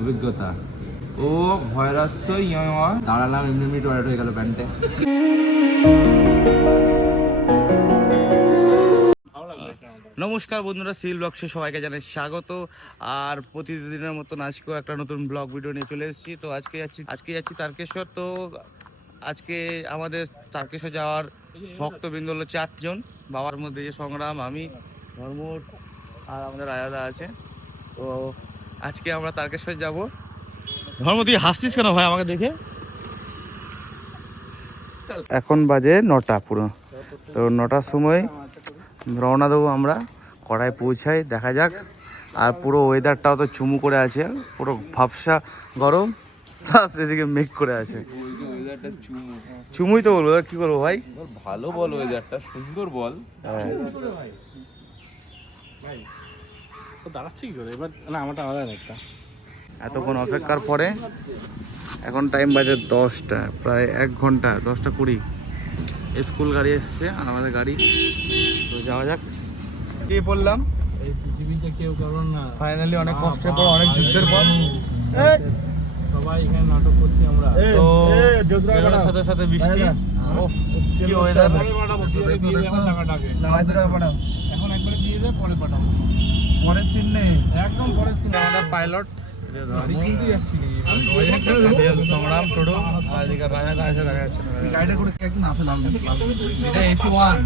অভিজ্ঞতা। ও ভয়রাস্য দাঁড়ালাম এমনি টয়লেট হয়ে গেল প্যান্টে। নমস্কার বন্ধুরা, সিল ব্লগসে সবাইকে জানাই স্বাগত। আর প্রতিদিনের মতন আজকেও একটা নতুন ব্লগ ভিডিও নিয়ে চলে এসেছি। তো আজকে যাচ্ছি তারকেশ্বর। তো আজকে আমাদের তারকেশ্বর যাওয়ার ভক্তবৃন্দ হলো 4 জন। বাবার মধ্যে যে সংগ্রাম, আমি, ধর্ম আর আমাদের আয়াদা আছে। তো আজকে আমরা তারকেশ্বর যাব। ধর্ম, তুই হাসছিস কেন ভাই আমাকে দেখে? এখন বাজে 9টা পুরো। তো 9টার সময় রওনা দেবো আমরা। কড়াই পৌঁছাই, দেখা যাক। আর পুরো ওয়েদারটাও তো চুমু করে আছে, পুরো ভাবসা গরম, প্লাস এদিকে মেঘ করে আছে। চুমুই তো বলবো, কি করবো ভাই? ভালো বল, ওয়েদারটা সুন্দর বল। এতক্ষণ অপেক্ষার পরে এখন টাইম বাজে 10টা, প্রায় 1 ঘন্টা, 10টা 20। স্কুল গাড়ি এসছে, আমাদের গাড়ি। তো যাওয়া যাক। গিয়ে পড়লাম এই পৃথিবীতে কেউ কারণ না, ফাইনালি অনেক কষ্টের পর, অনেক যুদ্ধের পর সবাই এখানে নাটক করছি আমরা। তো বেরোনোর সাথে সাথে বৃষ্টি। ওফ, কি ওয়েদার! এখন একবারে দিয়ে দে, পরে পাঠাবো। পরের সিন নেই, একদম পরের সিন। আমাদের পাইলট সংগ্রাম টোটো আর এদিকে রাজা আছে, দেখা যাচ্ছে না। গাড়িটা করে একদিন আসে নাম, এটা AC1।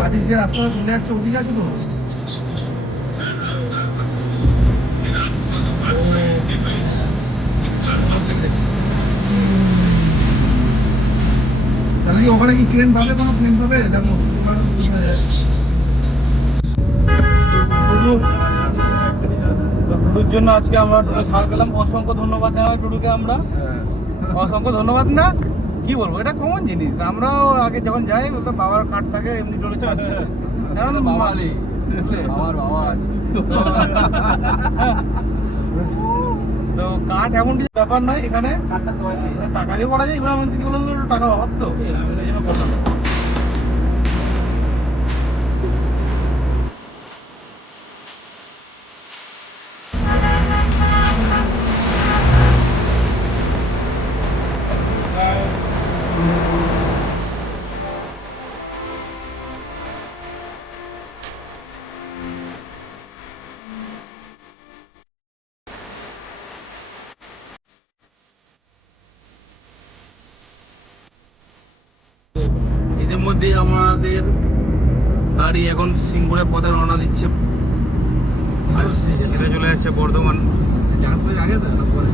বাড়ির যে রাস্তাটা চলে যাচ্ছে ওদিকে আছে তো। ওখানে কি ট্রেন পাবে? কোনো ট্রেন পাবে? দেখো টুডুর জন্য আজকে আমরা টুডু ছাড় পেলাম। অসংখ্য ধন্যবাদ জানাই টুডুকে আমরা। অসংখ্য ধন্যবাদ। না কি বলবো, এটা কমন জিনিস। আমরাও আগে যখন যাই বাবার কার্ড থাকে, এমনি চলেছে। বাবা নেই, আমার বাবা আছে। তো কার্ড এমন কিছু ব্যাপার নয়, এখানে টাকা দিয়ে করা যায়। এগুলো আমার দিকে বললাম টাকা অভাব, তো এই জন্য করলাম। এর মধ্যে আমাদের গাড়ি এখন সিঙ্গুরের পথে রওনা দিচ্ছে। আর সেটা চলে যাচ্ছে বর্ধমান। আগে তো পরে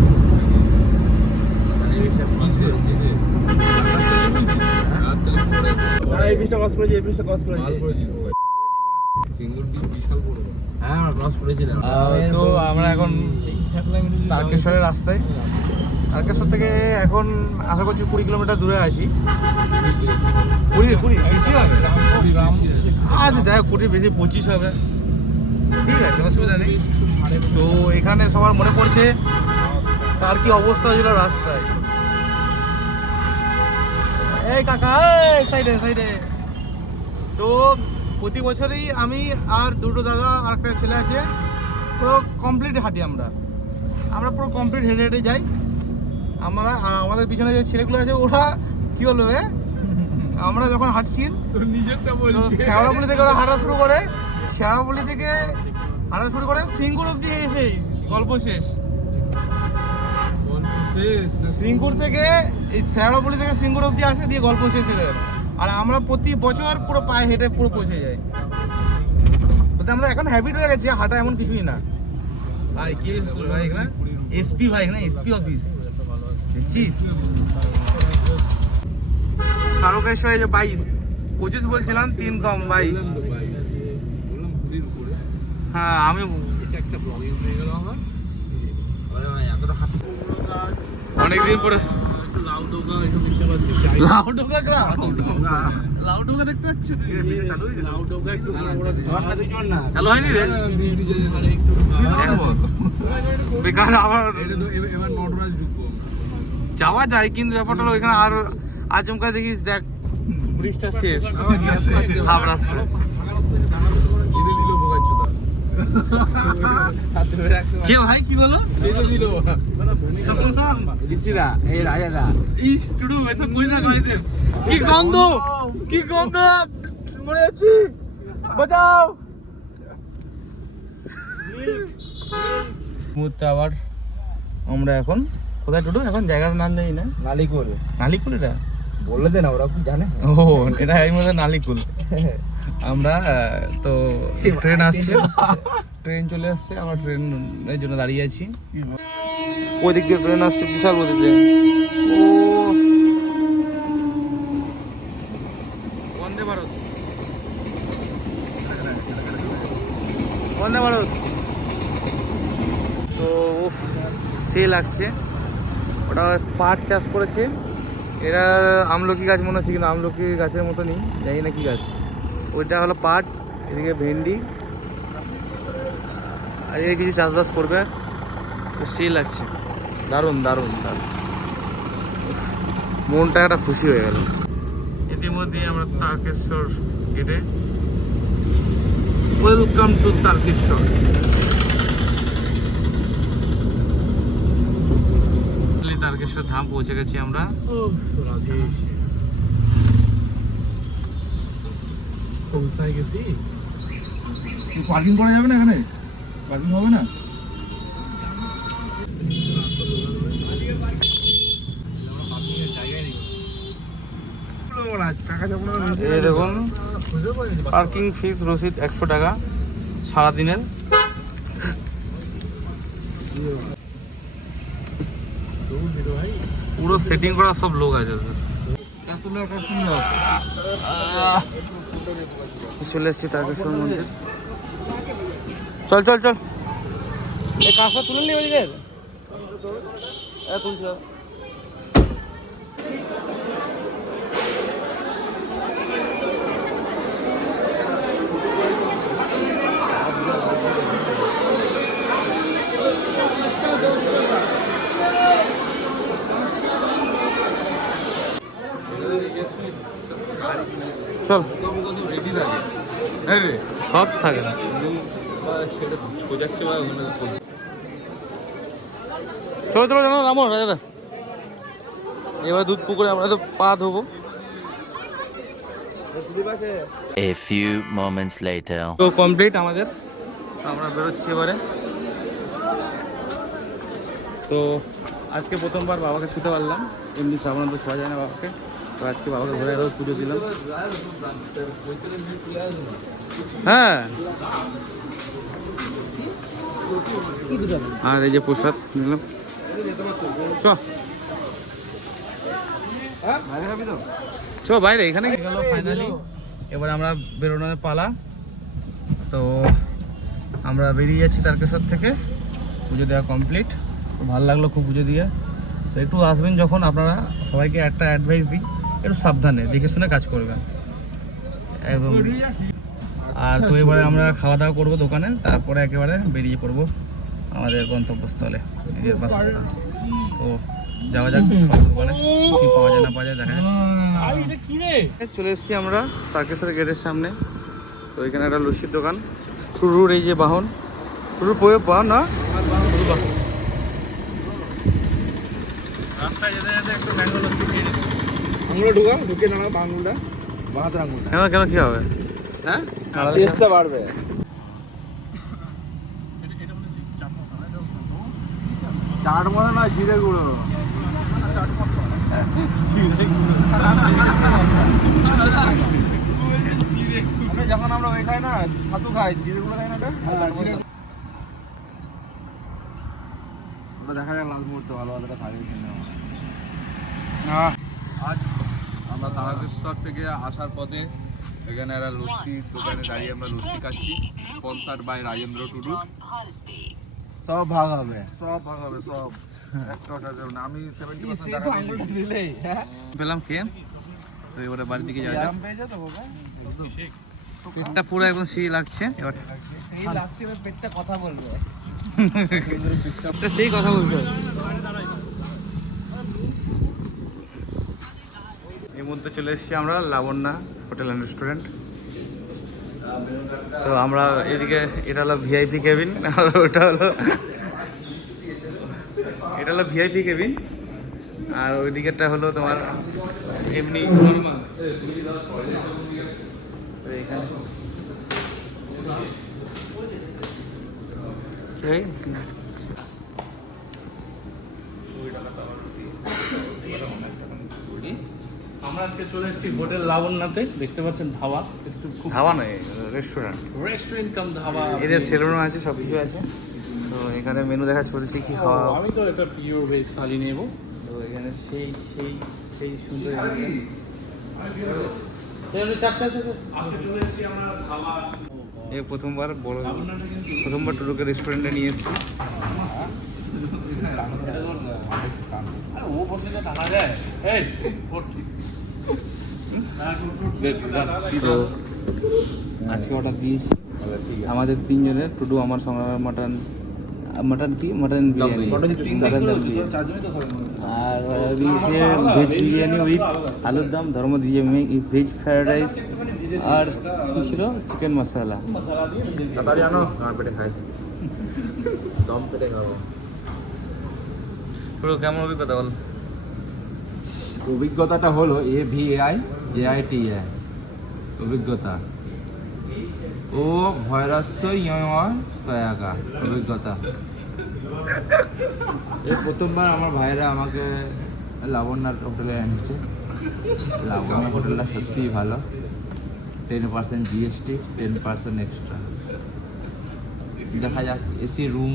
এই ব্রিজটা ক্রস করেছি, এই ব্রিজটা ক্রস করেছি। সিঙ্গুর ব্রিজ বিশাল বড়। হ্যাঁ, আমরা ক্রস করেছিলাম। তো আমরা এখন তারকেশ্বরের রাস্তায়। তারকেশ্বর থেকে এখন আশা করছি 20 কিলোমিটার দূরে আছি। 20 বেশি হবে। আচ্ছা যাই হোক, 20 বেশি, 25 হবে। ঠিক আছে, অসুবিধা নেই। তো এখানে সবার মনে পড়ছে তার কি অবস্থা ছিল রাস্তায়। এই কাকা, এই সাইডে সাইডে। তো প্রতি বছরই আমি আর দুটো দাদা আর একটা ছেলে আছে, পুরো কমপ্লিট হাঁটি। আমরা পুরো কমপ্লিট হেঁটে হেঁটে যাই আমরা। আর আমাদের পিছনে যে ছেলেগুলো আছে ওরা কি বলবে, আমরা যখন হাঁটছি শেওড়াপুলি থেকে ওরা হাঁটা শুরু করে, শেওড়াপুলি থেকে হাঁটা শুরু করে সিঙ্গুর অব্দি এসে গল্প শেষ। সিঙ্গুর থেকে এই শেওড়াপুলি থেকে সিঙ্গুর অব্দি আসে, দিয়ে গল্প শেষ হয়ে যায়। আর আমরা প্রতি বছর পুরো পায়ে হেঁটে পুরো পৌঁছে যাই। বলতে আমাদের এখন হ্যাবিট হয়ে গেছে হাঁটা, এমন কিছুই না। ভাই কি ভাই, এখানে এসপি ভাই, এখানে এসপি অফিস দেখছিস। তারকেশ্বরে যে 22, 25 বলছিলাম, 3 কম 22। হ্যাঁ, আমি একটা ব্লগিং হয়ে গেল আমার। অনেকদিন পরে লাউ ডোকা এসব দেখতে পাচ্ছি লাউডোগা গ্রাম লাউডোগা দেখতে পাচ্ছি চালু হয়ে গেছে লাউ ডোকা একটু চালু হয়নি রে বেকার আবার এবার নটরাজ ঢুকবো যাওয়া যায় কিন্তু ব্যাপারটা হলো এখানে আর আচমকা দেখিস দেখ ব্রিজটা শেষ হাফ রাস্তা এদের দিল বোকাচ্ছুদা কে ভাই কি বলো এদের দিল ঋষিরা এই রাজাদা ইস টুডু এসব কই না গাড়িতে কি গন্ধ কি গন্ধ মরে যাচ্ছি বাঁচাও মুহূর্তে আবার আমরা এখন কোথায় টুডু এখন জায়গার নাম নেই না নালিকুল নালিকুল এটা বলে দে না ওরা কি জানে ও এটা এই মধ্যে নালিকুল আমরা তো ট্রেন আসছে ট্রেন চলে আসছে আমরা ট্রেনের জন্য দাঁড়িয়ে আছি ওই দিক দিয়ে ট্রেন আসছে বিশাল গতিতে ও বন্দে ভারত বন্দে ভারত তো সে লাগছে ওটা পাট চাষ করেছে এরা আমলকি গাছ মনে হচ্ছে কিন্তু আমলকি গাছের মতনই জানি না কি গাছ ওইটা হলো পাট এদিকে ভেন্ডি আর এদিকে কিছু চাষবাস করবে তো সে লাগছে দারুণ দারুণ দারুণ মনটা একটা খুশি হয়ে গেল ইতিমধ্যে আমরা তারকেশ্বর গেটে ওয়েলকাম টু তারকেশ্বর তারকেশ্বর ধাম পৌঁছে গেছি আমরা রাধেশ কোথায় গেছি পার্কিং করা যাবে না এখানে পার্কিং হবে না এই দেখুন পার্কিং ফিস রসিদ 100 টাকা সারাদিনের পুরো সেটিং করা সব লোক আছে চলে এসছি তারকেশ্বর মন্দির চল চল চল এই কাঁচা তুলে নি ওইদিকে তুলছি চল রেডি থাকে হ্যাঁ রে সব থাকে না সেটা খোঁজাচ্ছে বা চলো চলো জানো নামো রাজাদা এবার দুধ পুকুরে আমরা তো পা ধোবো A few moments later. তো কমপ্লিট আমাদের আমরা বেরোচ্ছি এবারে তো আজকে প্রথমবার বাবাকে ছুতে পারলাম এমনি শ্রাবণ তো ছোঁয়া যায় না বাবাকে তো আজকে বাবাকে ঘরে আরও পুজো দিলাম হ্যাঁ আর এই যে প্রসাদ নিলাম চ চ বাইরে এখানে গেল ফাইনালি এবার আমরা বেরোনোর পালা তো আমরা বেরিয়ে যাচ্ছি তারকেশ্বর থেকে পুজো দেওয়া কমপ্লিট তো ভালো লাগলো খুব পুজো দিয়ে তো একটু আসবেন যখন আপনারা সবাইকে একটা অ্যাডভাইস দিই একটু সাবধানে দেখে শুনে কাজ করবেন একদম আর তো এবারে আমরা খাওয়া দাওয়া করবো দোকানে তারপরে একেবারে বেরিয়ে পড়বো আমাদের গন্তব্যস্থলে নিজের বাসস্থান তো যাওয়া যাক দোকানে কি পাওয়া যায় না পাওয়া যায় দেখা যাক চলে এসেছি আমরা তারকেশ্বর গেটের সামনে তো এখানে একটা লস্যির দোকান টুরুর এই যে বাহন টুরুর বাহন না রাস্তায় যেতে যেতে একটু ম্যাঙ্গো লস্যি খেয়ে নিচ্ছি আঙুলে ঢুকে নামা আঙুলটা বাঁধ আঙুলটা কেন কেন কি হবে হ্যাঁ টেস্টটা বাড়বে চাট মশলা না জিরে গুঁড়ো যখন আমরা ওই খাই না ছাতু খাই জিরে গুঁড়ো খাই না ওটা দেখা যাক লাল মুহূর্তে ভালো ভালো খাই আজ আমরা তারকেশ্বর থেকে আসার পথে এখানে একটা লস্যি দোকানে দাঁড়িয়ে আমরা লস্যি খাচ্ছি স্পন্সার্ড বাই রাজেন্দ্র টুডু সব ভাগ হবে সব ভাগ হবে সব একটাও সাহায্য করবে না। আমি 70% সে টাকা তো দিয়ে আঙুল দিয়েছি। দিলেই, হ্যাঁ? পেলাম খেয়ে, তো এবারে বাড়ির দিকে যাওয়া যাক। আরাম পেয়ে যেত বাবা। পেটটা পুরো একদম সেই লাগছে এবার, সেই লাস্টে এবার পেটটা কথা বলবে। তো সেই কথা বলছো। এই মুহূর্তে চলে এসেছি আমরা লাবণ্যা হোটেল অ্যান্ড রেস্টুরেন্ট। তো আমরা এদিকে, এটা হলো ভিআইপি কেবিন, আর ওটা হলো, এটা হলো ভিআইপি কেবিন, আর ওই দিকেরটা হলো তোমার এমনি নর্মাল। এখানে এই আমরা আজকে চলে এসেছি হোটেল লাবণ্যাতে, দেখতে পাচ্ছেন ধাবা, একটু খুব ধাবা নয়, রেস্টুরেন্ট। রেস্টুরেন্ট কাম ধাবা। এদের সেলুনও আছে, সব কিছু আছে। তো এখানে মেনু দেখা চলছে কি খাওয়া। আমি তো এটা পিওর ভেজ থালি নেব। তো এখানে সেই সেই সেই সুন্দর আজকে চলে এসেছি আমরা ধাবা। এই প্রথমবার বড়, লাবণ্যাটা কিন্তু প্রথমবার টুলুকে রেস্টুরেন্টে নিয়ে এসেছি। আরে ও বসলে যে টানা যায়। এই ওঠ। তো আজকে অর্ডার দিয়েছি আমাদের তিনজনের, টুডু, আমার সঙ্গে মাটন, মাটন কি মাটন বিরিয়ানি, আর দিয়েছে ভেজ বিরিয়ানি উইথ আলুর দম, ধর্ম দিয়ে ভেজ ফ্রাইড রাইস, আর কি ছিল চিকেন মশলা। মশলা দিয়ে তাড়াতাড়ি আনো, আমার পেটে খাই। দম পেটে খাবো। পুরো কেমন অভিজ্ঞতা বল? অভিজ্ঞতাটা হলো AVAI অভিজ্ঞতা। ও ভয়রাস্য কয়াকা অভিজ্ঞতা। এই প্রথমবার আমার ভাইরা আমাকে লাবণ্যার হোটেলে এনেছে। লাবণ্য হোটেলটা সত্যিই ভালো। 10% GST, 10% এক্সট্রা। দেখা যাক, এসি রুম,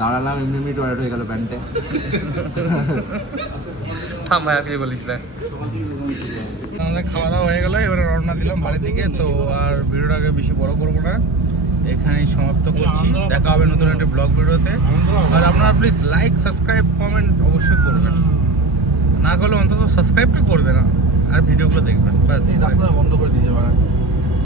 দাঁড়ালাম এমনি টয়লেট হয়ে গেল প্যান্টে। থাম ভাই, আর কি বলিস না। আমাদের খাওয়া দাওয়া হয়ে গেল, এবারে রওনা দিলাম বাড়ির দিকে। তো আর ভিডিওটাকে বেশি বড় করবো না, এখানেই সমাপ্ত করছি। দেখা হবে নতুন একটা ব্লগ ভিডিওতে। আর আপনারা প্লিজ লাইক, সাবস্ক্রাইব, কমেন্ট অবশ্যই করবেন, না করলে অন্তত সাবস্ক্রাইবটা করবে না, আর ভিডিওগুলো দেখবেন। ব্যাস বন্ধ করে দিতে পারে।